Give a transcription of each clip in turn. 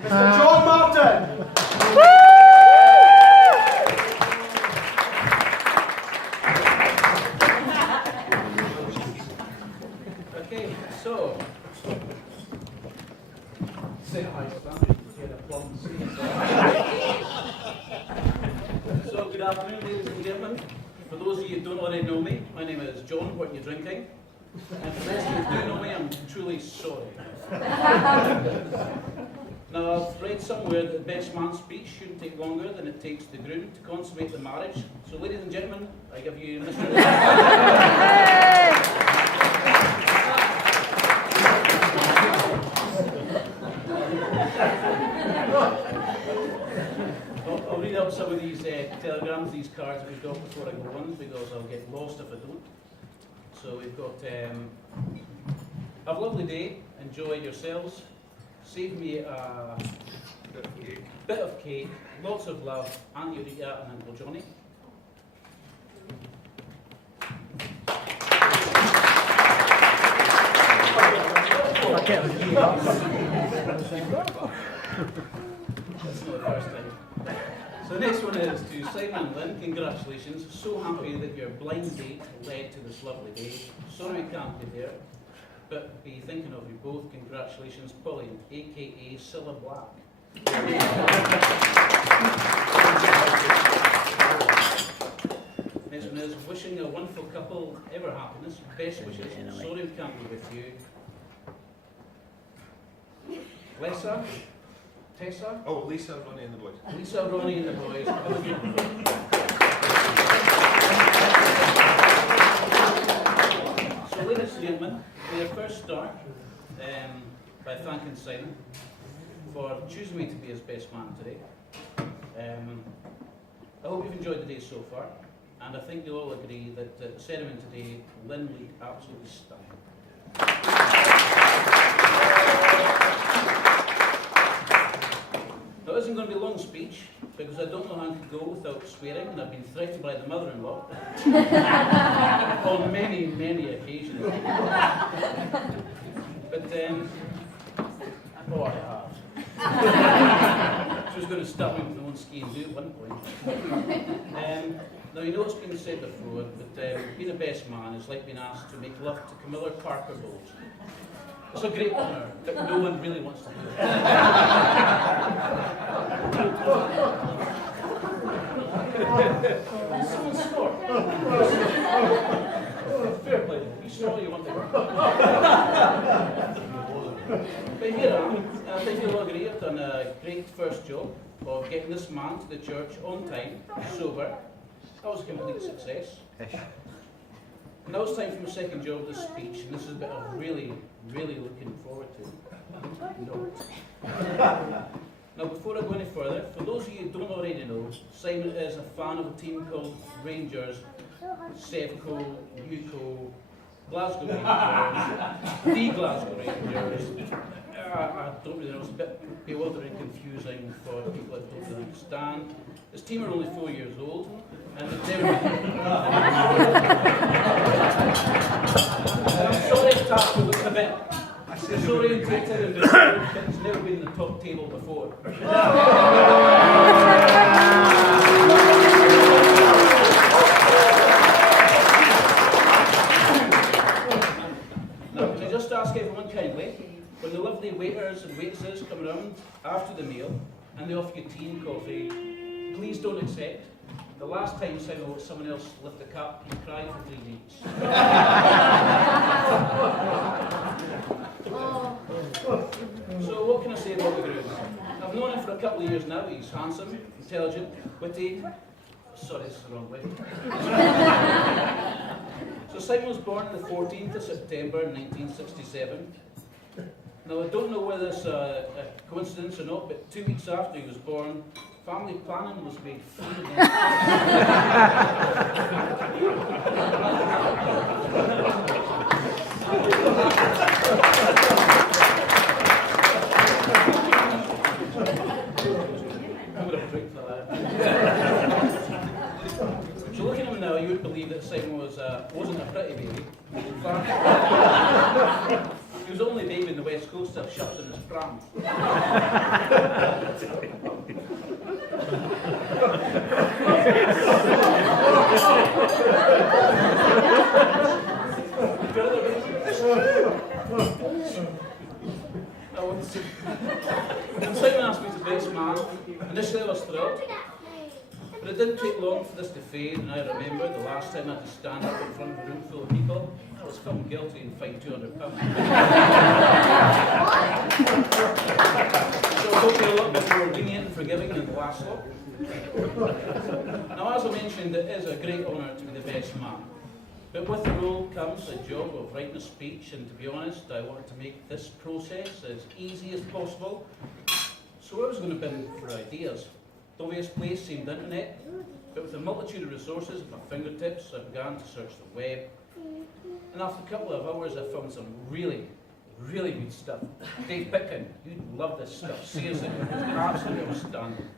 Mr. John Martin. Okay, so say hi, Stan. Get a plum seat. So good afternoon, ladies and gentlemen. For those of you who don't already know me, my name is John. What are you drinking? And for those of you who do know me, I'm truly sorry. Now, I've read somewhere that the best man's speech shouldn't take longer than it takes the groom to consummate the marriage. So, ladies and gentlemen, I give you Mr. I'll read out some of these telegrams, these cards that we've got before I go on, because I'll get lost if I don't. So we've got, have a lovely day, enjoy yourselves, save me a bit of cake, lots of love, Aunt Eureka and Uncle Johnny. That's not the first time. So the next one is to Simon and Lynn. Congratulations. So happy that your blind date led to this lovely day. Sorry we can't be there, but be thinking of you both. Congratulations, Pauline, aka Cilla Black. Next one is wishing a wonderful couple ever happiness. Best wishes. Sorry we can't be with you. Lisa? Tessa? Oh, Lisa, Ronnie and the boys. Lisa, Ronnie and the boys. So ladies and gentlemen, we'll first start by thanking Simon for choosing me to be his best man today. I hope you've enjoyed the day so far, and I think you'll all agree that the ceremony today, Lynn looked absolutely stunning. Now, it isn't going to be a long speech, because I don't know how to go without swearing, and I've been threatened by the mother-in-law on many, many occasions. But oh, I have. She was going to stop me with my own ski and do at one point. Now, you know it's been said before, but being a best man is like being asked to make love to Camilla Parker Bowles. It's a great honour, but no one really wants to do it. Someone snort. Fair play. You snort, you want to work. But here I am. I think you'll agree I've done a great first job of getting this man to the church on time, sober. That was a complete success. Now it's time for my second job, the speech, and this is a bit I'm really looking forward to. No. Now, before I go any further, for those of you who don't already know, Simon is a fan of a team called Rangers, Sevco, UCO, Glasgow Rangers, the Glasgow Rangers. I don't really know, it's a bit bewildering, confusing for people that don't really understand. This team are only 4 years old, and they've never I'm sorry to tackle this a bit. I'm sorry to take it, but it's never been in the top table before. Now, can I just ask everyone kindly, when the lovely waiters and waitresses come around after the meal and they offer you tea and coffee, please don't accept. The last time Simon let someone else lift the cup, he cried for 3 weeks. So what can I say about the groom? I've known him for a couple of years now. He's handsome, intelligent, witty. Sorry, this is the wrong way. So Simon was born on the 14th of September 1967. Now I don't know whether it's a coincidence or not, but 2 weeks after he was born, family planning was made free again. So looking at him now, you would believe that Simon wasn't a pretty baby. In fact, he was the only baby in the West Coast that shuts in his pram. When Simon asked me to best man, initially I was thrilled, but it didn't take long for this to fade, and I remember the last time I had to stand up in front of a room full of people, I was found guilty and fined £200. So I hope you're a little bit more lenient and forgiving than the last lot. Now, as I mentioned, it is a great honour to be the best man. But with the role comes a job of writing a speech, and to be honest, I wanted to make this process as easy as possible. So I was going to bin for ideas. The obvious place seemed the internet, but with a multitude of resources at my fingertips, I began to search the web. And after a couple of hours, I found some really good stuff. Dave Bitkin, you'd love this stuff. Seriously, it was absolutely outstanding.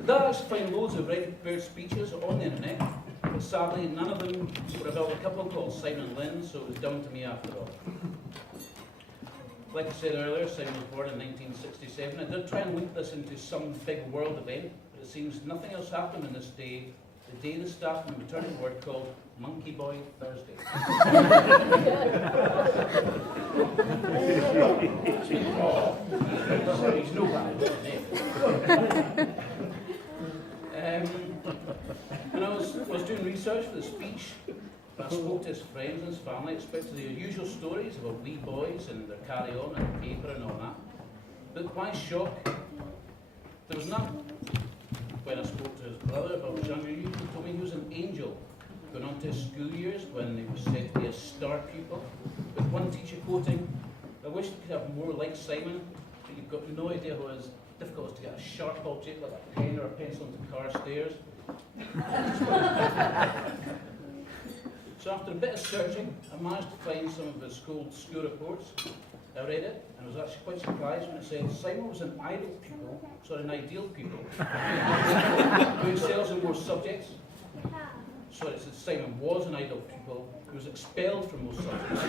That I find loads of ready-prepared speeches on the internet, but sadly none of them were about a couple called Simon and Lynn, so it was down to me after all. Like I said earlier, Simon was born in 1967. I did try and link this into some big world event, but it seems nothing else happened on this day, the day the staff returned a word called Monkey Boy Thursday. He's no bad, when I was doing research for the speech, I spoke to his friends and his family, expected the usual stories about wee boys and their carry-on and paper and all that. But to my shock, there was none. When I spoke to his brother about his younger years, he told me he was an angel, going on to his school years when he was said to be a star pupil, with one teacher quoting, "I wish we could have more like Simon, but you've got no idea how difficult it is to get a sharp object like a pen or a pencil into car stairs." So after a bit of searching, I managed to find some of his school reports. I read it, and I was actually quite surprised when it said Simon was an ideal pupil who excels in most subjects. Sorry, it said Simon was an ideal pupil who was expelled from most subjects.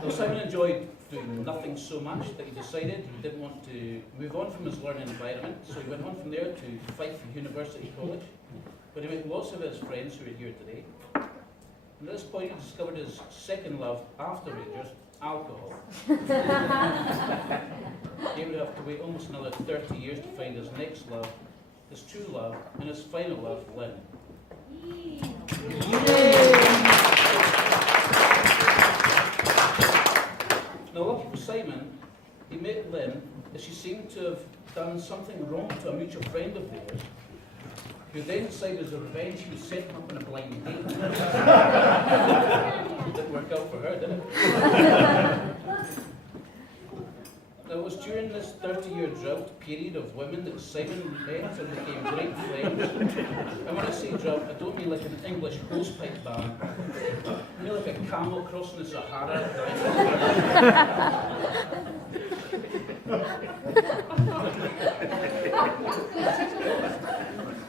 Though Simon enjoyed doing nothing so much that he decided he didn't want to move on from his learning environment, so he went on from there to Fife University College, where he met lots of his friends who are here today. And at this point, he discovered his second love after Rangers, alcohol. He would have to wait almost another 30 years to find his next love, his true love, and his final love, Lynn. Now, lucky for Simon, he met Lynn as she seemed to have done something wrong to a mutual friend of theirs, who then decided as a revenge he would set him up on a blind date. Didn't work out for her, did it? Now, it was during this 30-year drought period of women that Simon met and became great friends. And when I say drought, I don't mean like an English hosepipe ban. I mean like a camel crossing the Sahara.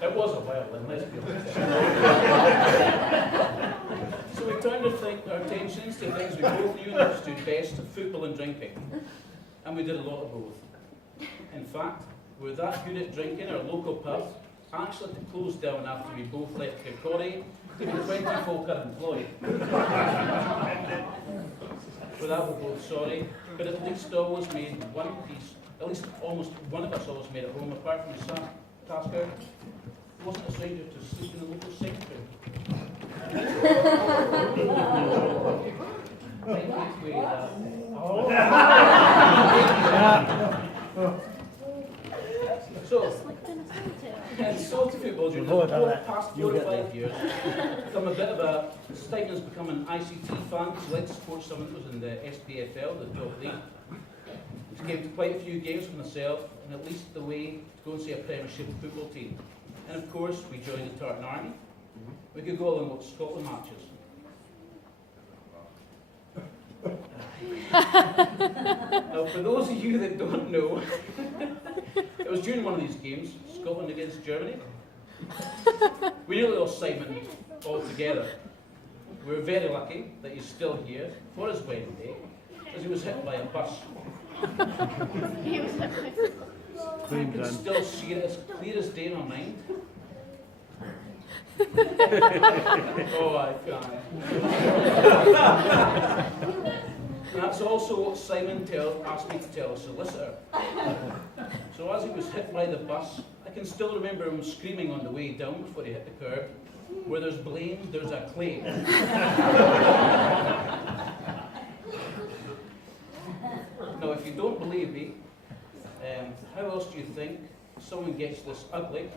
It was a while then, let's be honest. So we turned our attentions to things we both knew and understood best, football and drinking. And we did a lot of both. In fact, we were that good at drinking, our local pub actually had to close down after we both left Kirkcaldy to be 20 folk unemployed. For that we're both sorry, but at least always made one piece, at least almost one of us always made it home, apart from Tasker. He wasn't a stranger to sleep in the local sanctuary. So to football during the past 4 or 5 years, become a bit of a Steigen's become an ICT fan. He liked to support someone who was in the SPFL, the top league. He came to quite a few games for myself, and at least the way to go and see a Premiership football team. And of course, we joined the Tartan Army. We could go along and watch Scotland matches. Now, for those of you that don't know, it was during one of these games, Scotland against Germany. We nearly lost Simon altogether. We were very lucky that he's still here for his wedding day. as he was hit by a bus. He was hit by I can still see it as clear as day in my mind. Oh, I can't. And that's also what Simon asked me to tell a solicitor. So as he was hit by the bus, I can still remember him screaming on the way down before he hit the curb, "Where there's blame, there's a claim." Now, if you don't believe me, how else do you think someone gets this ugly?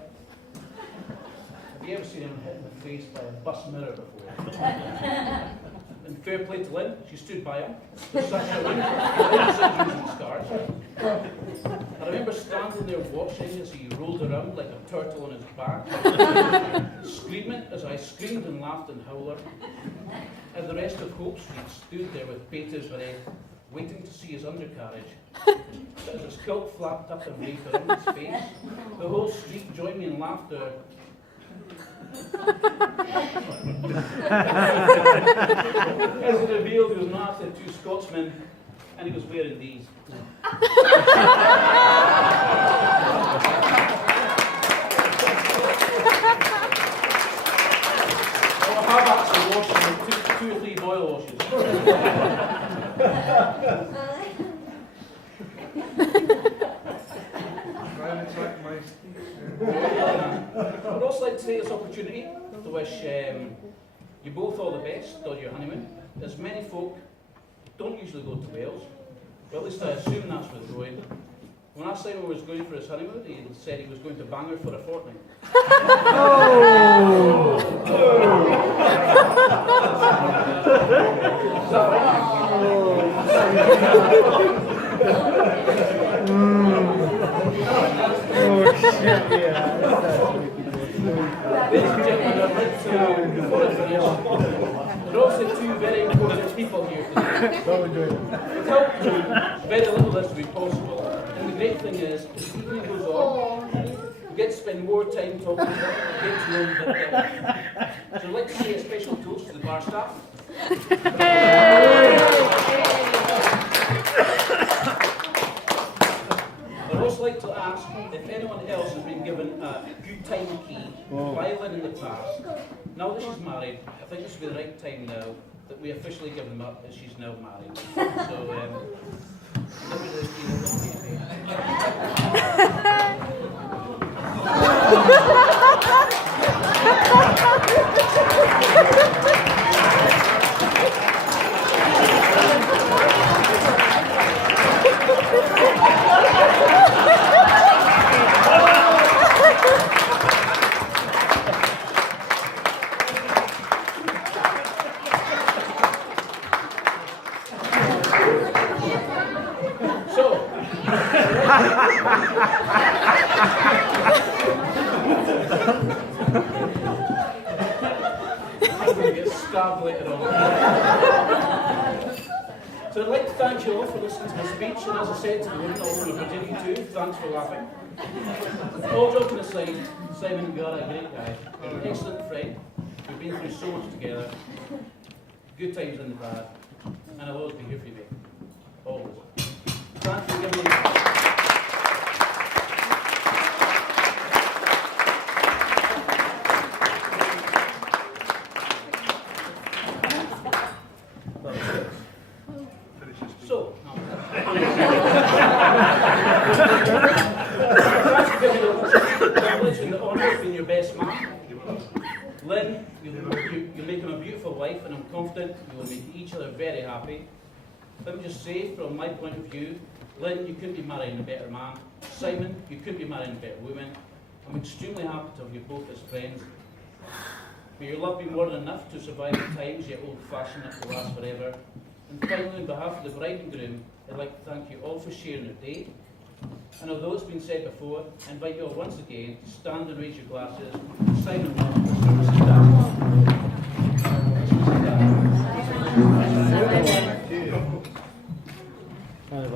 Have you ever seen him hit in the face by a bus mirror before? And fair play to Lynn, she stood by him. With such a ring, and scars. I remember standing there watching as he rolled around like a turtle on his back, screaming as I screamed and laughed and howled. And the rest of Hope Street stood there with bated breath, waiting to see his undercarriage. But as his kilt flapped up and waved around his face, the whole street joined me in laughter. As it revealed, he was not after two Scotsmen, and he was wearing these. I have actually washed them with two or three boil washes. I'd also like to take this opportunity to wish you both all the best on your honeymoon. As many folk don't usually go to Wales, well, at least I assume that's where they're going. When I Simon was going for his honeymoon, he said he was going to Bangor for a fortnight. Ladies and gentlemen, I'd like to, before I finish, there are also two very important people here today. Without you, very little of this would be possible. And the great thing is, as the evening goes on, we get to spend more time talking about it, get to know them a bit better. So I'd like to say a special toast to the bar staff. I'd also like to ask if anyone else has been given a good time key by Lynn in the past. Now that she's married, I think this would be the right time now that we officially give them up as she's now married. So, let me just see So I'd like to thank you all for listening to my speech, and as I said to the women all over Virginia too, thanks for laughing. All joking aside, Simon, you are a great guy, you're an excellent friend, we've been through so much together, good times and the bad, and I'll always be here for you, mate. Always. Thanks for giving me Lynn, you're making a beautiful wife, and I'm confident you will make each other very happy. Let me just say, from my point of view, Lynn, you couldn't be marrying a better man. Simon, you couldn't be marrying a better woman. I'm extremely happy to have you both as friends. May your love be more than enough to survive the times, yet old-fashioned enough to last forever. And finally, on behalf of the bride and groom, I'd like to thank you all for sharing your day. And although it's been said before, I invite you all once again to stand and raise your glasses. Simon, Kind of